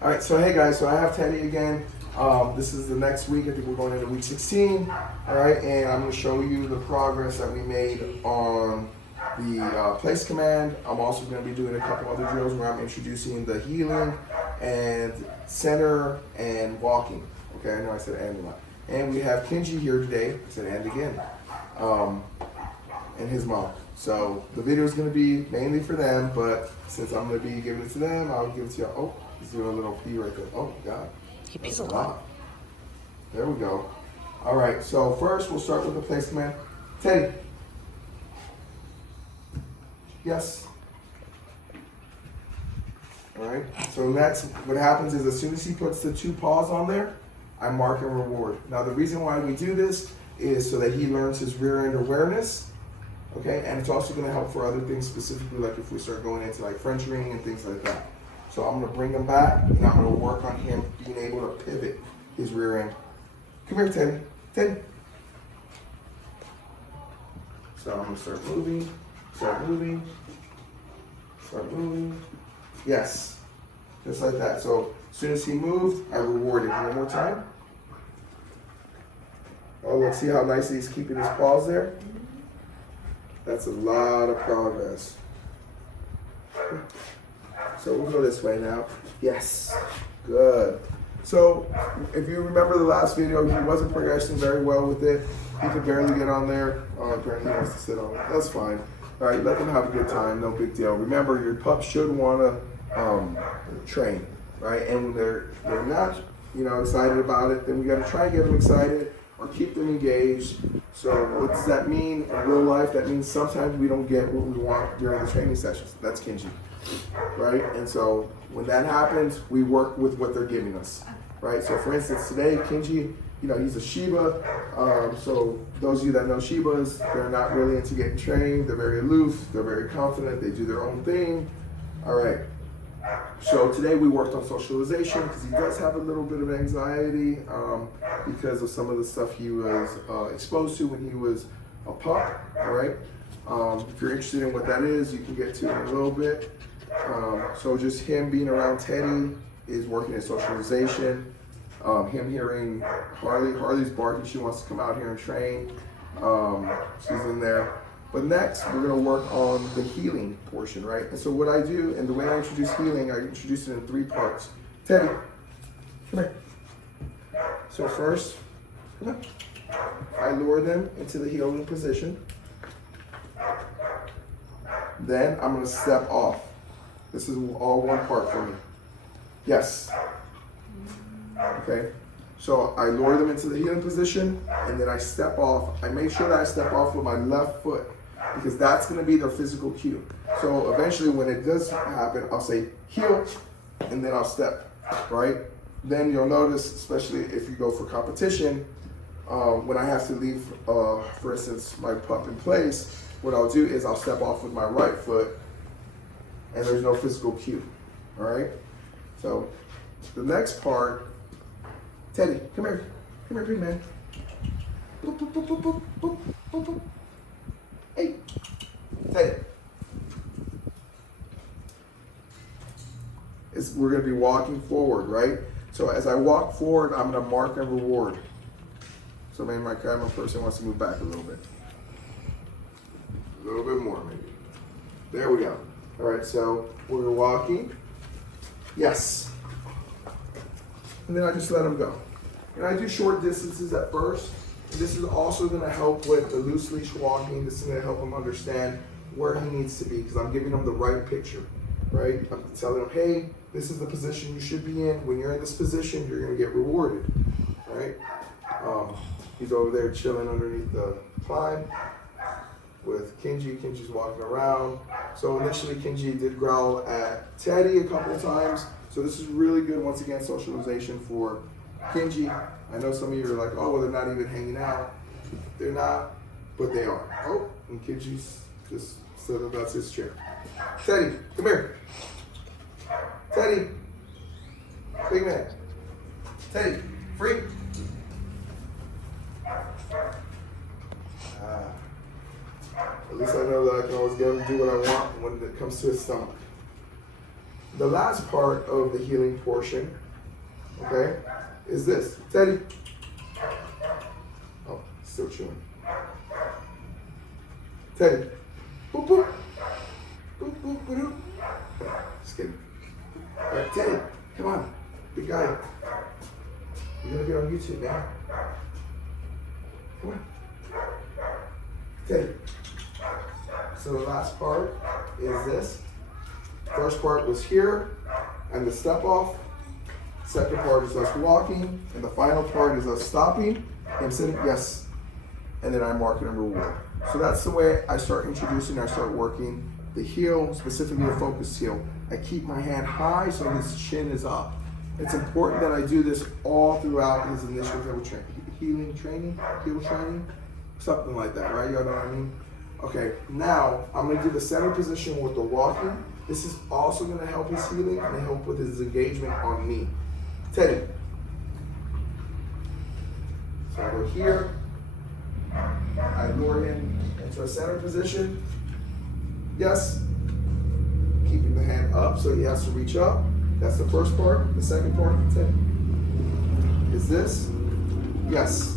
All right, so hey guys, so I have Teddy again. This is the next week. I think we're going into week 16. All right, and I'm going to show you the progress that we made on the place command. I'm also going to be doing a couple other drills where I'm introducing the healing and center and walking. Okay, I know I said and a lot. And we have Kenji here today. I said and again. And his mom. So the video is going to be mainly for them, but since I'm going to be giving it to them, I'll give it to you. Oh, he's doing a little pee right there. Oh, God. He pees a lot. There we go. All right, so first we'll start with the place command. Teddy. Yes. All right, so that's what happens is as soon as he puts the 2 paws on there, I mark and reward. Now the reason why we do this is so that he learns his rear end awareness, okay? And it's also gonna help for other things, specifically like if we start going into like French ring and things like that. So I'm gonna bring him back and I'm gonna work on him being able to pivot his rear end. Come here, Teddy. Teddy. So I'm gonna start moving, start moving, start moving. Yes, just like that. So as soon as he moved, I rewarded. One more time. Oh, let's see how nicely he's keeping his paws there. That's a lot of progress. So we'll go this way now. Yes, good. So if you remember the last video, he wasn't progressing very well with it. He could barely get on there. Oh, apparently he wants to sit on it. That's fine. All right, let them have a good time, no big deal. Remember, your pup should want to train, right? And when they're not, excited about it, then we got to try and get them excited or keep them engaged. So what does that mean in real life? That means sometimes we don't get what we want during the training sessions. That's Kenji, right? And so when that happens, we work with what they're giving us, right? So for instance, today, Kenji, he's a Shiba. So those of you that know Shibas, they're not really into getting trained. They're very aloof. They're very confident. They do their own thing. All right. So today we worked on socialization because he does have a little bit of anxiety because of some of the stuff he was exposed to when he was a pup. All right. If you're interested in what that is, you can get to it in a little bit. So just him being around Teddy is working in socialization. Him hearing Harley's barking, she wants to come out here and train. She's in there. But next, we're gonna work on the healing portion, right? And so what I do, and the way I introduce healing, I introduce it in 3 parts. Teddy, come here. So first, I lure them into the healing position. Then I'm gonna step off. This is all one part for me. Yes. Okay, so I lure them into the healing position and then I step off. I make sure that I step off with my left foot because that's going to be their physical cue. So eventually when it does happen, I'll say heel and then I'll step, right? Then you'll notice, especially if you go for competition, when I have to leave, for instance, my pup in place, what I'll do is I'll step off with my right foot and there's no physical cue, all right? So the next part, Teddy, come here, big man. Boop, boop, boop, boop, boop, boop, boop, boop. Hey, Teddy. We're gonna be walking forward, right? So as I walk forward, I'm gonna mark and reward. So maybe my camera person wants to move back a little bit. A little bit more, maybe. There we go. All right, so we're walking. Yes. And then I just let him go. And I do short distances at first. And this is also gonna help with the loose leash walking. This is gonna help him understand where he needs to be because I'm giving him the right picture, right? I'm telling him, hey, this is the position you should be in. When you're in this position, you're gonna get rewarded, right? He's over there chilling underneath the climb with Kenji. Kenji's walking around. So initially Kenji did growl at Teddy a couple of times. So this is really good, once again, socialization for Kenji. I know some of you are like, oh, well, they're not even hanging out. They're not, but they are. Oh, and Kenji's just said that that's his chair. Teddy, come here. Teddy, big man. Teddy, free. At least I know that I can always get him to do what I want when it comes to his stomach. the last part of the healing portion, okay, is this. Teddy. Oh, still chewing. Teddy. Boop, boop. Boop, boop, boop, boop. Just kidding. All right, Teddy, come on. Big guy. You're going to get on YouTube, man. Come on. Teddy. So the last part is this. First part was here and the step off. Second part is us walking. And the final part is us stopping. Him sitting, yes. And then I mark it and reward. So that's the way I start introducing, I start working the heel, specifically the focused heel. I keep my hand high so his chin is up. It's important that I do this all throughout his initial heel training, something like that, right? You know what I mean? Okay, now I'm gonna do the center position with the walking. This is also gonna help his healing and help with his engagement on me. Teddy. So I go here. I lure him into a center position. Yes. Keeping the hand up so he has to reach up. That's the first part. The second part is this. Yes.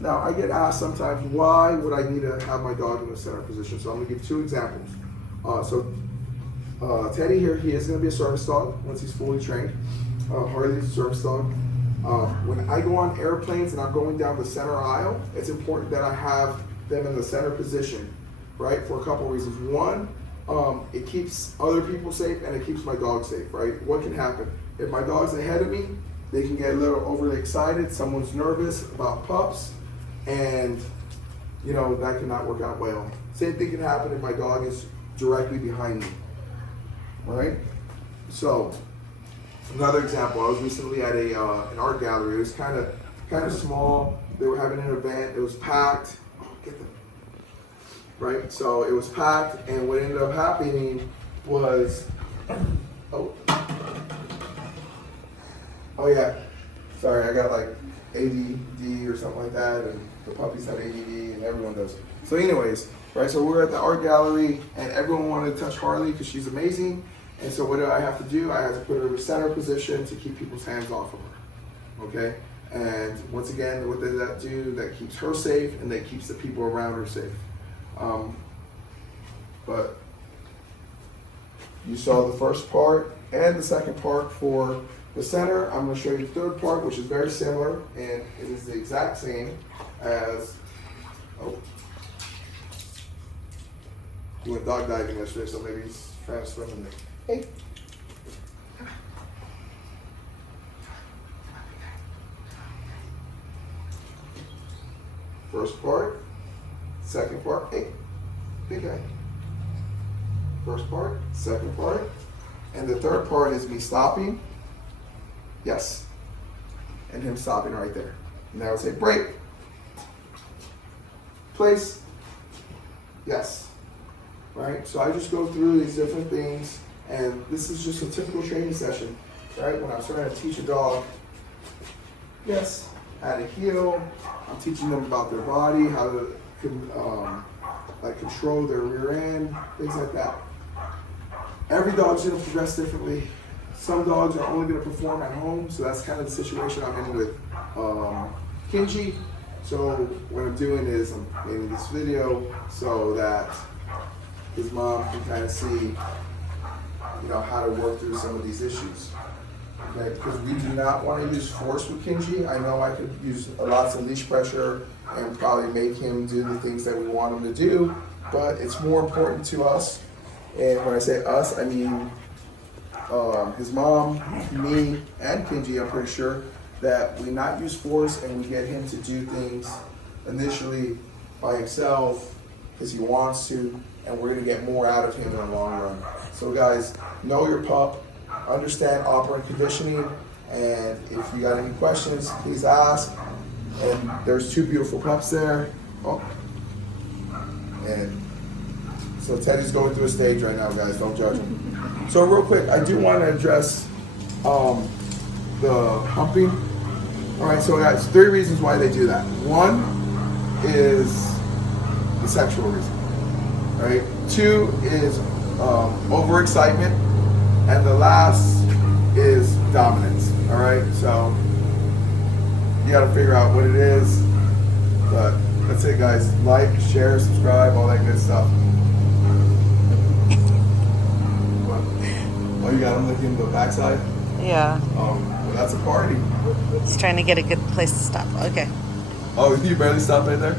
Now I get asked sometimes, why would I need to have my dog in the center position? So I'm gonna give two examples. Teddy here, he is gonna be a service dog once he's fully trained. Harley's a service dog. When I go on airplanes and I'm going down the center aisle, it's important that I have them in the center position, right? For a couple of reasons. One, it keeps other people safe and it keeps my dog safe, right? What can happen? If my dog's ahead of me, they can get a little overly excited. Someone's nervous about pups, and you know, that cannot work out well. Same thing can happen if my dog is directly behind me, all right? So, another example, I was recently at an art gallery. It was kind of small. They were having an event. It was packed. Oh, get them. Right? So it was packed, and what ended up happening was, oh yeah, sorry, I got like ADD or something like that, and the puppies have ADD, and everyone does. So anyways, right, so we were at the art gallery, and everyone wanted to touch Harley because she's amazing. And so what do I have to do? I have to put her in a center position to keep people's hands off of her, okay? And once again, what does that do? That keeps her safe, and that keeps the people around her safe. But you saw the first part and the second part for the center. I'm going to show you the third part, which is very similar, and it is the exact same as, he went dog diving yesterday, so maybe he's trying to swim in there. Hey. First part, second part, hey, big guy. First part, second part, and the third part is me stopping, yes, and him stopping right there. And I would say break, place, yes, right? So I just go through these different things, and this is just a typical training session, right? When I'm trying to teach a dog, yes, how to heel, I'm teaching them about their body, how to control their rear end, things like that. Every dog's gonna progress differently. Some dogs are only gonna perform at home, so that's kind of the situation I'm in with Kenji. So what I'm doing is I'm making this video so that his mom can kind of see, how to work through some of these issues. Okay, because we do not want to use force with Kenji. I know I could use lots of leash pressure and probably make him do the things that we want him to do, but it's more important to us. And when I say us, I mean his mom, me, and Kenji, I'm pretty sure, that we not use force and we get him to do things initially by himself because he wants to, and we're going to get more out of him in the long run. So guys, know your pup, understand operant conditioning, and if you got any questions, please ask. And there's two beautiful pups there. Oh. And so Teddy's going through a stage right now, guys, don't judge him. So real quick, I do want to address the humping. All right, so that's 3 reasons why they do that. 1 is the sexual reason, right? 2 is overexcitement, And the last is dominance. All right, so you got to figure out what it is. But that's it, guys. Like, share, subscribe, all that good stuff. Oh, you got him looking the backside? Yeah. Oh, well, that's a party. He's trying to get a good place to stop. Okay. Oh, you barely stopped right there?